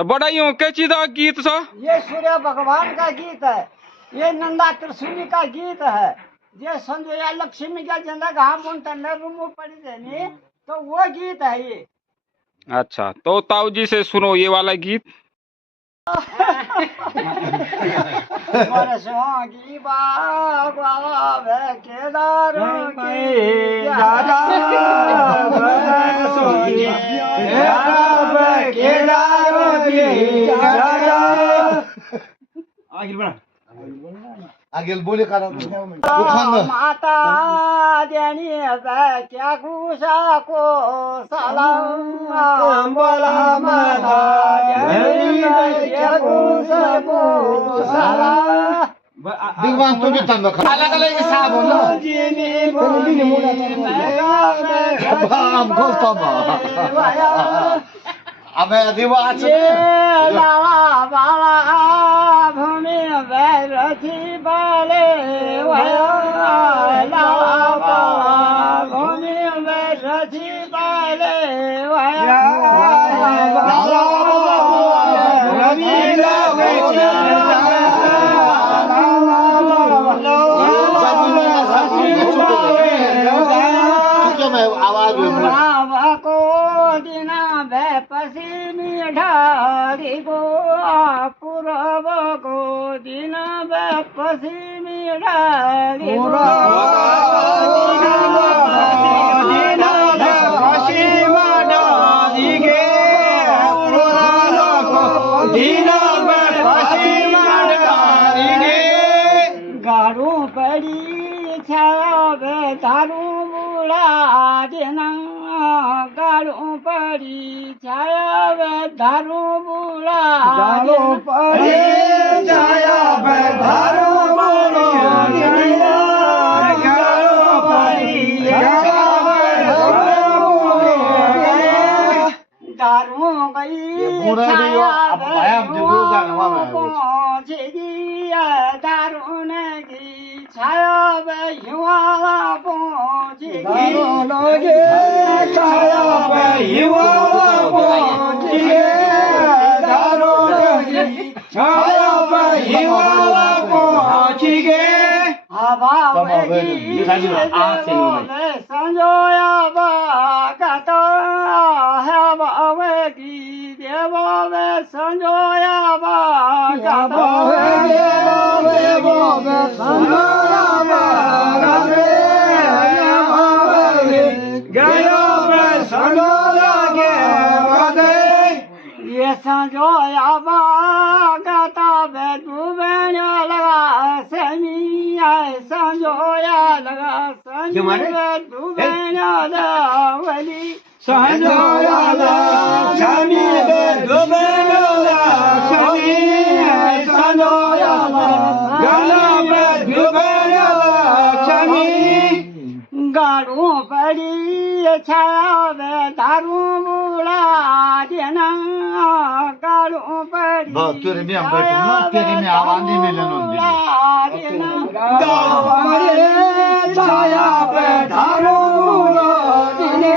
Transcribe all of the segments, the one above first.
तो बड़ाइयों के चीज़ गीत सा ये सूर्य भगवान का गीत है, ये नंदा त्रिशूली का गीत है, ये संजोया लक्ष्मी का जनक हम उन रूम पड़ी देनी, तो वो गीत है ये। अच्छा, तो ताऊ जी से सुनो ये वाला गीत। बरसों की बाबा केदारों की ज्यादा, बरसों की केदारों की ज्यादा। आगे बोले माता देनी क्या कुशा को सलाम बोला माता देनी क्या कुशा को सलाम। दिगवान तो भी तंग अलग अलग हिसाब हो ना हम को तम अबे दिवाच लाला बाला भूमि बैरथी बाले लाला बाला भूमि बैरथी बाले पश्चिमी ढाली गो पूर्व को दिन पश्चिमी ढाली पश्चिम ढाली गे दिन पश्चिम ढाली गे गारू पड़ी छाया दारू बुढ़ा देना गारू पड़ी छाया दारू बुढ़ा गारू पड़ी छाया दारू बुढ़ा गारू पड़ी दारू गई दारू की छाया युवा पहुंची छाया युवा पहुंची दारू छाया युवा पहुंची गे हवा संजोया बागत हवा की देव संजोया बागत ये संजोया बागता डूबन लगा सनी संजोया लगा सनी डूबन वली संजोया लक्ष्मी डूबन लक्ष्मी संजोया डूबन लक्ष्मी गारू पड़ी छाया दारू बुढ़ा देना गारू पड़ी तेरे में हम बैठो ना तेरे में आवाज नहीं मिलने गारू पड़ी छाया दारू बुढ़ा देने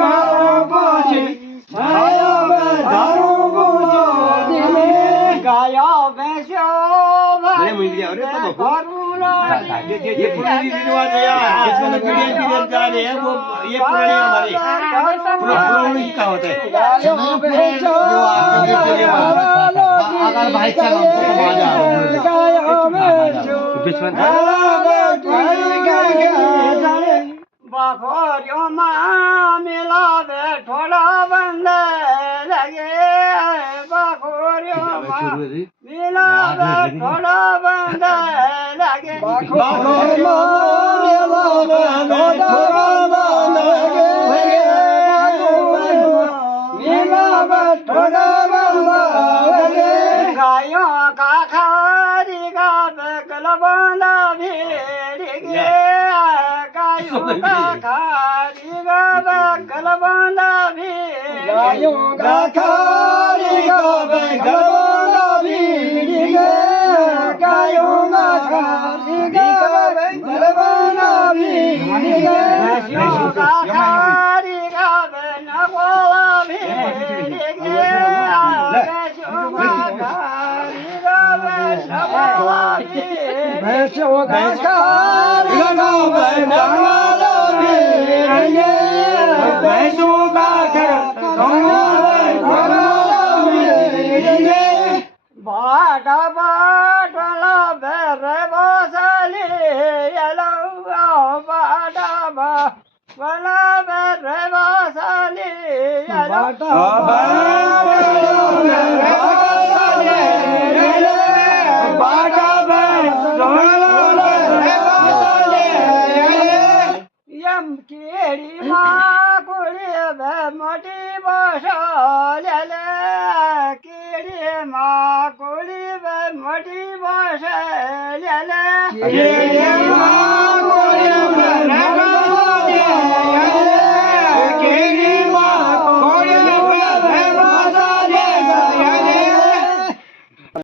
गारू पड़ी छाया दारू बुढ़ा देने गाया भैंसो ये पुरानी रिवाज है यार, इसमें तो पीढ़ियां जा रहे हैं वो, ये पुराने हमारे पुरानी का होता है। अगर भाई चलो बाखोरियों माँ मिला थोड़ा बंद लगे बाखोरियों माँ मिला थोड़ा बंद लगे बाखोरियों मिला थोड़ा बंद लगे थोड़ा बंद लगे गायों का खारी का बगल बंदा भेड़ गे गायों का खारी का बगल बंदा भेड़ गायों का खारी का बगल बंदा भेड़ गे गायों का खारी का बगल बंदा भेड़ गे गायों का खारी का बगल बंदा भेड़ गे यशोदा बाटा बाटला बेरे बसली येलो बाटा बाटला बेरे बसली येलो यम केड़ी माँ कुड़ी बे मोटी बसले केड़ी माँ कुड़ी बे मोटी बसले